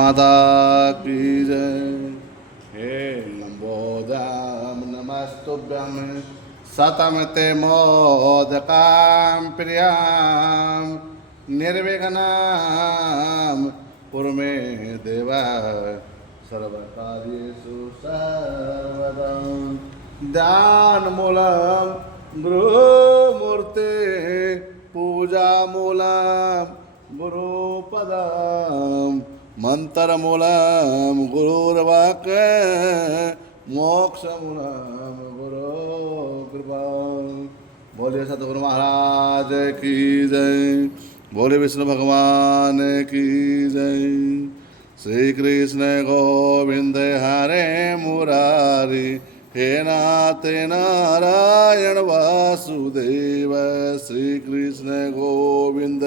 माता की जय। हे लंबोदरम नमस्तुभ्यं सतमते मोदकां प्रियां निर्विघ्नं कुरु मे देव सर्वकार्येषु सर्वदा। ध्यानमूलं गुरुमूर्ते पूजामूलं गुरुपदं मंत्रमूलं गुरुर्वाक् मोक्षमूलं गुरु कृपा। बोलिए सतगुरु महाराज की जय। बोले विष्णु भगवान की जय। श्री कृष्ण गोविंद हरे मुरारी हे नाथ नारायण वासुदेव। श्री कृष्ण गोविंद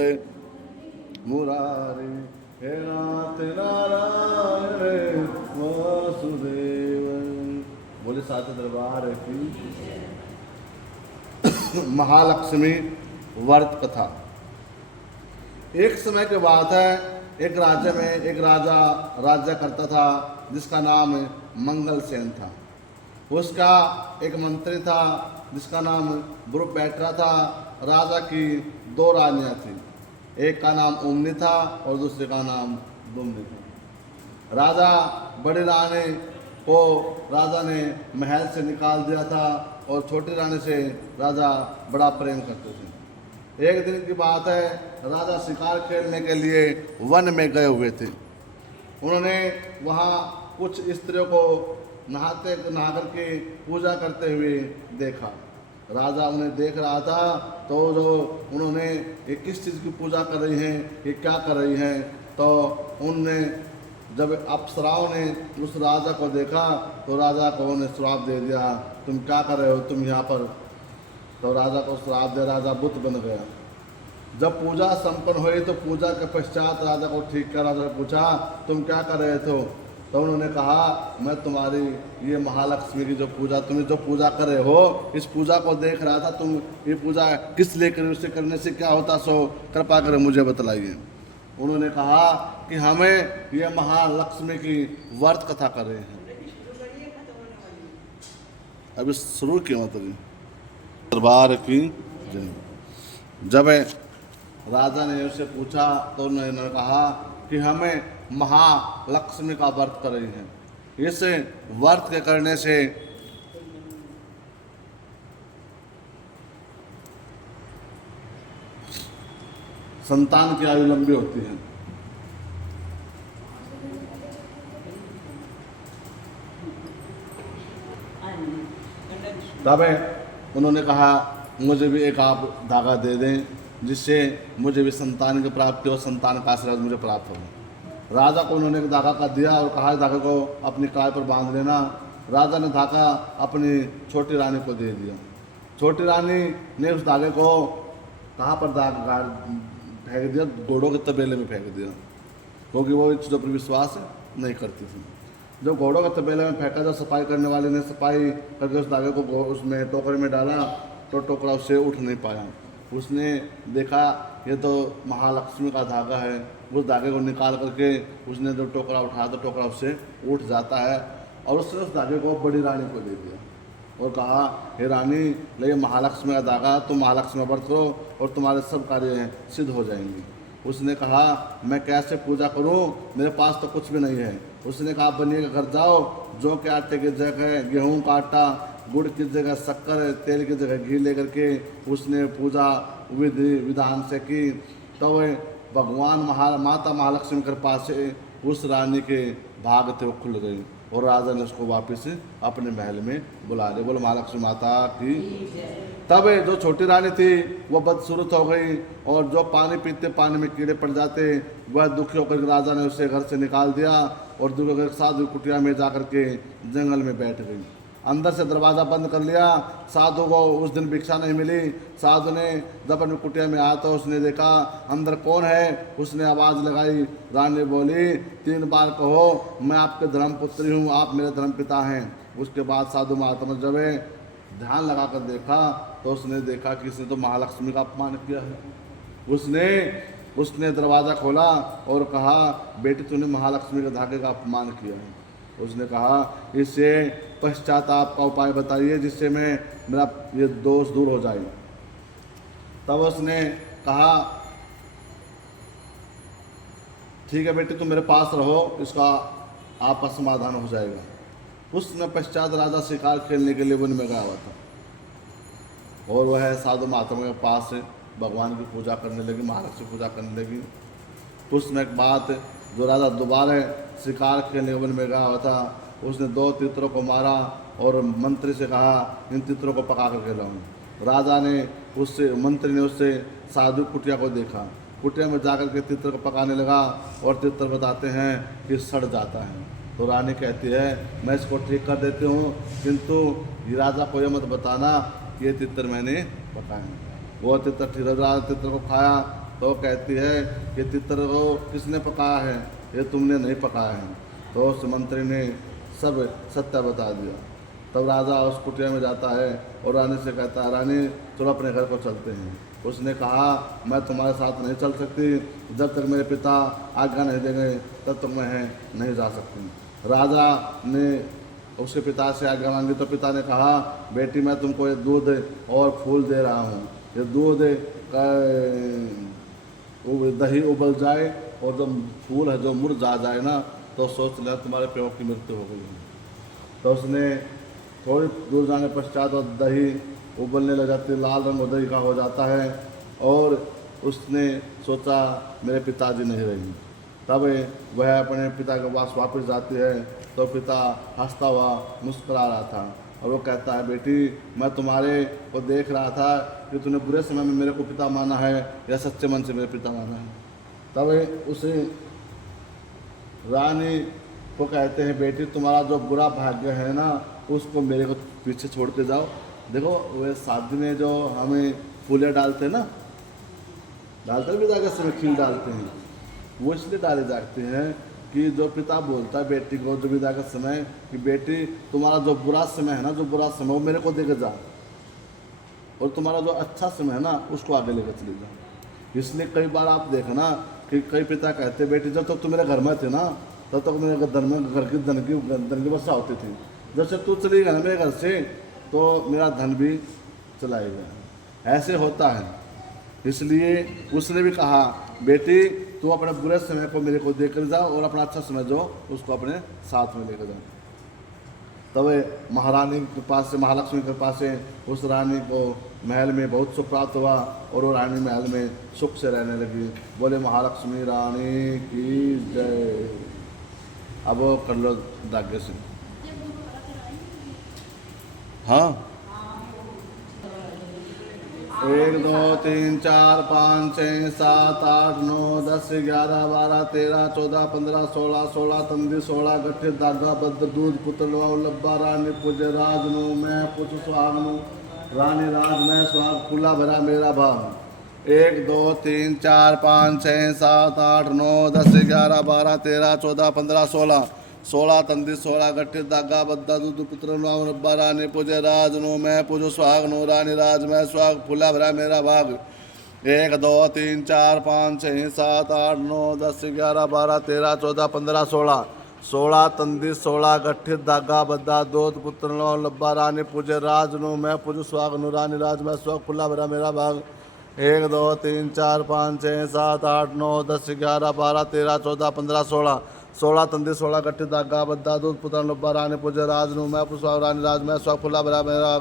मुरारी हे नाथ नारायण वासुदेव। बोले साथ दरबार की महालक्ष्मी व्रत कथा। एक समय की बात है, एक राज्य में एक राजा राज्य करता था जिसका नाम मंगलसेन था। उसका एक मंत्री था जिसका नाम बुरुपेट्रा था। राजा की दो रानियां थीं, एक का नाम ओमनी था और दूसरे का नाम दुमनी था। राजा बड़ी रानी को राजा ने महल से निकाल दिया था और छोटी रानी से राजा बड़ा प्रेम करते थे। एक दिन की बात है, राजा शिकार खेलने के लिए वन में गए हुए थे। उन्होंने वहाँ कुछ स्त्रियों को नहा करके पूजा करते हुए देखा। राजा उन्हें देख रहा था तो जो उन्होंने ये किस चीज़ की पूजा कर रही हैं, ये क्या कर रही हैं, तो उनने जब अप्सराओं ने उस राजा को देखा तो राजा को उन्हें श्राप दे दिया, तुम क्या कर रहे हो तुम यहाँ पर। तो राजा को श्राप दे राजा बुत बन गया। जब पूजा संपन्न हुई तो पूजा के पश्चात राजा को ठीक कर राजा ने पूछा तुम क्या कर रहे थे। तो उन्होंने कहा मैं तुम्हारी ये महालक्ष्मी की जो पूजा तुम्हें जो पूजा कर रहे हो इस पूजा को देख रहा था। तुम ये पूजा किस लिए कर, उसे करने से क्या होता, सो कृपा कर मुझे बतलाइए। उन्होंने कहा कि हमें ये महालक्ष्मी की व्रत कथा कर रहे हैं। अभी शुरू किया मतलब दरबार की जय। जब राजा ने उससे पूछा तो उन्होंने कहा कि हमें महालक्ष्मी का व्रत कर रही हैं। इस व्रत के करने से संतान की आयु लंबी होती है। तब उन्होंने कहा मुझे भी एक आप धागा दे दें जिससे मुझे भी संतान की प्राप्ति हो, संतान का आशीर्वाद मुझे प्राप्त हो। राजा को उन्होंने एक धागा का दिया और कहा धागे को अपनी काय पर बांध लेना। राजा ने धागा अपनी छोटी रानी को दे दिया। छोटी रानी ने उस धागे को कहाँ पर फेंक दिया, घोड़ों के तबेले में फेंक दिया, क्योंकि वो चीज़ों पर विश्वास नहीं करती थी। जब घोड़ों के तबेले में फेंका, जब सफाई करने वाले ने सफाई करके उस धागे को उसमें टोकरे में डाला तो टोकरा उससे उठ नहीं पाया। उसने देखा ये तो महालक्ष्मी का धागा है। उस धागे को निकाल करके उसने जो टोकरा उठाया तो टोकरा उससे उठ जाता है और उसने उस धागे को बड़ी रानी को दे दिया और कहा हे रानी ले महालक्ष्मी का धागा, तुम महालक्ष्मी व्रत करो और तुम्हारे सब कार्य सिद्ध हो जाएंगे। उसने कहा मैं कैसे पूजा करूं, मेरे पास तो कुछ भी नहीं है। उसने कहा बनिए के घर जाओ, जौ के आटे की जगह गेहूं का आटा, गुड़ की जगह शक्कर, तेल की जगह घी लेकर के उसने पूजा विधि विधान से की। तो वह भगवान माता महालक्ष्मी के पास से उस रानी के भाग थे वो खुल गई और राजा ने उसको वापस अपने महल में बुला लिया। बोलो महालक्ष्मी माता की। तब जो छोटी रानी थी वो बदसूरत हो गई और जो पानी पीते पानी में कीड़े पड़ जाते वह दुखी होकर राजा ने उसे घर से निकाल दिया और दुखी होकर साधु कुटिया में जाकर के जंगल में बैठ गई। अंदर से दरवाज़ा बंद कर लिया। साधु को उस दिन भिक्षा नहीं मिली। साधु ने जब अपनी कुटिया में आया तो उसने देखा अंदर कौन है। उसने आवाज़ लगाई। रानी बोली 3 बार कहो मैं आपके धर्मपुत्री हूँ, आप मेरे धर्मपिता हैं। उसके बाद साधु महात्मा जब ध्यान लगा कर देखा तो उसने देखा कि इसने तो महालक्ष्मी का अपमान किया है। उसने उसने दरवाज़ा खोला और कहा, बेटी तूने महालक्ष्मी के धागे का अपमान किया है। उसने कहा, इससे पश्चाताप का उपाय बताइए जिससे मेरा ये दोष दूर हो जाए। तब उसने कहा, ठीक है बेटी, तुम मेरे पास रहो, इसका आपका समाधान हो जाएगा। उसने पश्चात राजा शिकार खेलने के लिए वन में गया हुआ था और वह साधु महात्मा के पास भगवान की पूजा करने लगी, महालक्ष्मी पूजा करने लगी। कुछ समय के बाद जो राजा दोबारा शिकार खेलने वन में गया हुआ था, उसने 2 तीतरों को मारा और मंत्री से कहा, इन तीतरों को पका कर के लाऊं। राजा ने मंत्री ने उससे साधु कुटिया को देखा। कुटिया में जाकर के तीतर को पकाने लगा और तीतर बताते हैं कि सड़ जाता है। तो रानी कहती है, मैं इसको ठीक कर देती हूँ, किंतु ये राजा को यह मत बताना कि ये तीतर मैंने पकाए। वो तीतर ठीक, राजा तीतर को खाया तो कहती है कि तीतर को किसने पकाया है, ये तुमने नहीं पकाया है। तो उस मंत्री ने सब सत्य बता दिया। तब राजा उस कुटिया में जाता है और रानी से कहता है, रानी चलो अपने घर को चलते हैं। उसने कहा, मैं तुम्हारे साथ नहीं चल सकती, जब तक मेरे पिता आज्ञा नहीं देंगे तब तक मैं नहीं जा सकती। राजा ने उसके पिता से आज्ञा मांगी तो पिता ने कहा, बेटी मैं तुमको ये दूध और फूल दे रहा हूँ, ये दूध दही उबल जाए और जब फूल है जो मुरझा जाए ना, तो सोच लिया तुम्हारे प्रेम की मृत्यु हो गई। तो उसने थोड़ी दूर जाने पश्चात और दही उबलने लग जाती, लाल रंग दही का हो जाता है और उसने सोचा मेरे पिताजी नहीं रही। तब वह अपने पिता के पास वापस जाती है तो पिता हंसता हुआ मुस्कुरा रहा था और वो कहता है, बेटी मैं तुम्हारे को देख रहा था कि तूने बुरे समय में मेरे को पिता माना है या सच्चे मन से मेरे पिता माना है। तब उसे रानी को कहते हैं, बेटी तुम्हारा जो बुरा भाग्य है ना, उसको मेरे को पीछे छोड़ के जाओ। देखो वे शादी में जो हमें फूले डालते हैं ना, डालते हैं विदा के समय खील डालते हैं, वो इसलिए डाले जाते हैं कि जो पिता बोलता है बेटी को जो विदा के समय कि बेटी तुम्हारा जो बुरा समय है ना, जो बुरा समय वो मेरे को देकर जा, और तुम्हारा जो अच्छा समय है ना उसको आगे लेकर चले जाओ। इसलिए कई बार आप देखना कि कई पिता कहते, बेटी जब तक तुम मेरे घर में थे ना तब तक मेरे घर की धन की वर्षा होती थी, जब से तू चली गई मेरे घर से तो मेरा धन भी चलाएगा। ऐसे होता है। इसलिए उसने भी कहा, बेटी तू अपने बुरे समय को मेरे को देकर जाओ और अपना अच्छा समय जो उसको अपने साथ में लेकर जाओ। तब महारानी के पास से, महालक्ष्मी के पास से उस रानी को महल में बहुत सुख प्राप्त हुआ और वो रानी महल में सुख से रहने लगी। बोले महालक्ष्मी रानी की जय। अब वो कर लो धागे से। हाँ, 1 2 3 4 5 6 7 8 9 10 11 12 13 14 15 16 16 तंदी 16 गठे धागा बद्ध दूध पुत्र लब्बा रानी पूजे राजनु मैं पुछ सुहागनु रानी राज मैं सुहाग फूला भरा मेरा भाग। 1 2 3 4 5 6 7 8 9 10 11 12 13 14 15 16 16 तंदी 16 गठे धागा बद्दा दूध पुत्र रब्बा रानी पूजे राज नो मैं पूजो सुहाग नो रानी राज मैं सुहाग फूला भरा मेरा भाग। 1 2 3 4 5 6 7 8 9 10 11 12 13 14 15 16 16 तंदी 16 गठे धागा बद्दा दूध पुत्र लब्बा रानी पूजे राज नो मैं पूजो सुहाग नो रानी राज मैं सुहाग फूला भरा मेरा भाग। 1 2 3 4 5 6 7 8 9 10 11 12 13 14 15 16 16 तंदी 16 गठे धागा बद्दा दूध पुत्र लब्बा रानी पूजे राज नु मैं पुष्पा रानी राज मैं सुहाग फूला भरा मेरा।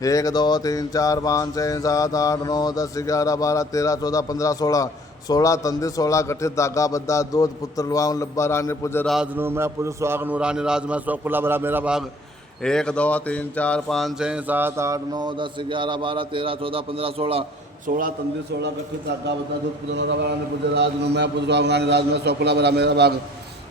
1 2 3 4 5 6 7 8 9 10 11 12 13 14 15 16 16 तंदी 16 गठे धागा बद्दा दूध पुत्र लब्बा रानी पूजे राज नु मैं पूजे सुहाग नु रानी राज मैं सुहाग फूला भरा मेरा भाग। 1 2 3 4 5 6 7 8 9 10 11 12 13 14 15 16 16 तंदी 16 गठे धागा बद्दा दूध पुत्र लब्बा रानी पूजे राज नु मैं पूजे सुहाग रानी राज मैं सुहाग फूला भरा मेरा भाग।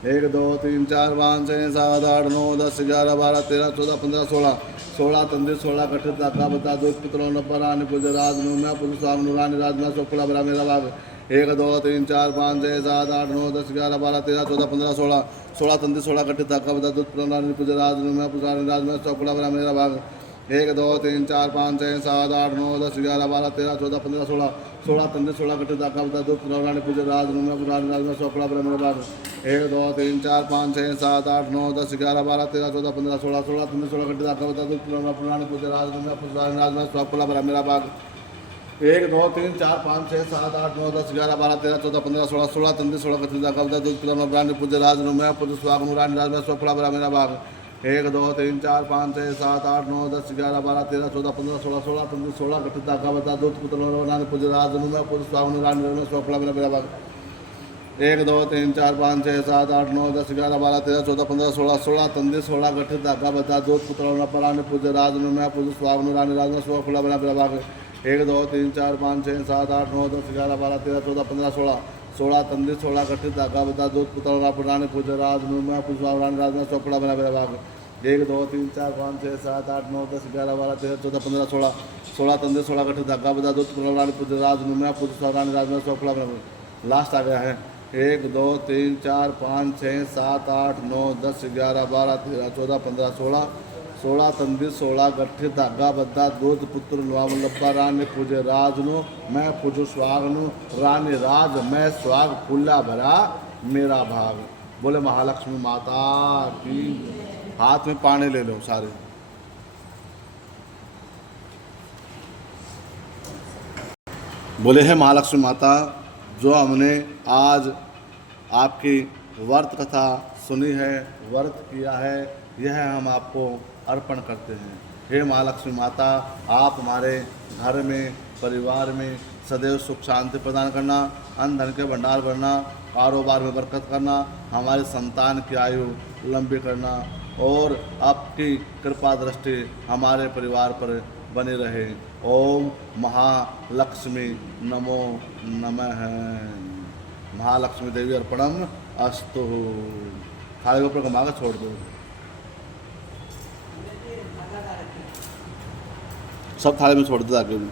1 2 3 4 5 6 7 8 9 10 11 12 13 14 15 16 16 तंदी 16 गठे धागा बद्दा दूध पुत्र लब्बा रानी पूजे राज नु मैं पूजे सुहाग नु रानी राज मैं सुहाग फूला भरा मेरा भाग। 1 2 3 4 5 6 7 8 9 10 11 12 13 14 15 16 16 तंदी 16 गठे धागा बद्दा दूध पुत्र रानी पूजे राज नु मैं पूजे रानी राज मैं सुहाग फूला भरा मेरा भाग। 1 2 3 4 5 6 7 8 9 10 11 12 13 14 15 16 16 तंदे 16 गट्टे दाका बता दो पुराने पूजे राज रूम में पुराने राज में सोपड़ा पर मेरे बाग 1 2 3 4 5 6 7 8 9 10 11 12 13 14 15 16 16 तंदे 16 गट्टे दाका बता दो पुराने पूजे राज रूम में पुराने राज में सोपड़ा पर मेरा बाग 1 2 3 4 5 6 7 8 9 10 11 12 13 14 15 16 16 तंदे 16 गट्टे दाका बता दो पुराने पूजे राज रूम में पुरुष स्वाग पुराने राज में सोपड़ा पर मेरा बाग 1 2 3 4 5 6 7 8 9 10 11 12 13 14 15 16 16 तंदे 16 गट्टे दाका बता दो पुराने पूजे राज रूम में पुरुष स्वाग पुराने राज में सोपड़ा पर मेरा बाग 1 2 3 4 5 6 7 8 9 10 11 12 13 14 15 16 16 तंदे 16 गट्टे धागा बता दो पुत्र पराने पूजे राज में पूजे स्वाग रानी राज में स्व खुला बना प्रभाग 1 2 3 4 5 6 7 8 9 10 11 12 13 14 15 16 16 तंदे 16 गट्टे धागा बता दो पुत्र पराने पूजे राज में पूजे स्वाग रानी राज में स्व खुला बना प्रभाग 1 2 3 4 5 6 7 8 9 10 11 12 13 14 15 16 16 तंदे 16 गट्टे धागा बता दो पुत्र पूजे राज में पूजे स्वाग रानी राज में स्व खुला बना लास्ट आ गया है 1 2 3 4 5 6 7 8 9 10 11 12 13 14 15 16 16 तंदी 16 गट्ठे धागा बद्दा दूध पुत्र लुआम लब्बा रानी पूजे राज नु मैं पूजू स्वाग नु रानी राज मैं स्वाग फुल्ला भरा मेरा भाग। बोले महालक्ष्मी माता की। हाथ में पानी ले लो सारे। बोले है महालक्ष्मी माता, जो हमने आज आपकी व्रत कथा सुनी है, व्रत किया है, यह हम आपको अर्पण करते हैं। हे महालक्ष्मी माता, आप हमारे घर में परिवार में सदैव सुख शांति प्रदान करना, अन्न धन के भंडार भरना, कारोबार में बरकत करना, हमारे संतान की आयु लंबी करना और आपकी कृपा दृष्टि हमारे परिवार पर बनी रहे। ओम महालक्ष्मी नमो नमः। महालक्ष्मी देवी अर्पणम अस्तु। थाली के ऊपर घुमा के छोड़ दो। सब थाली में छोड़ दो आगे में।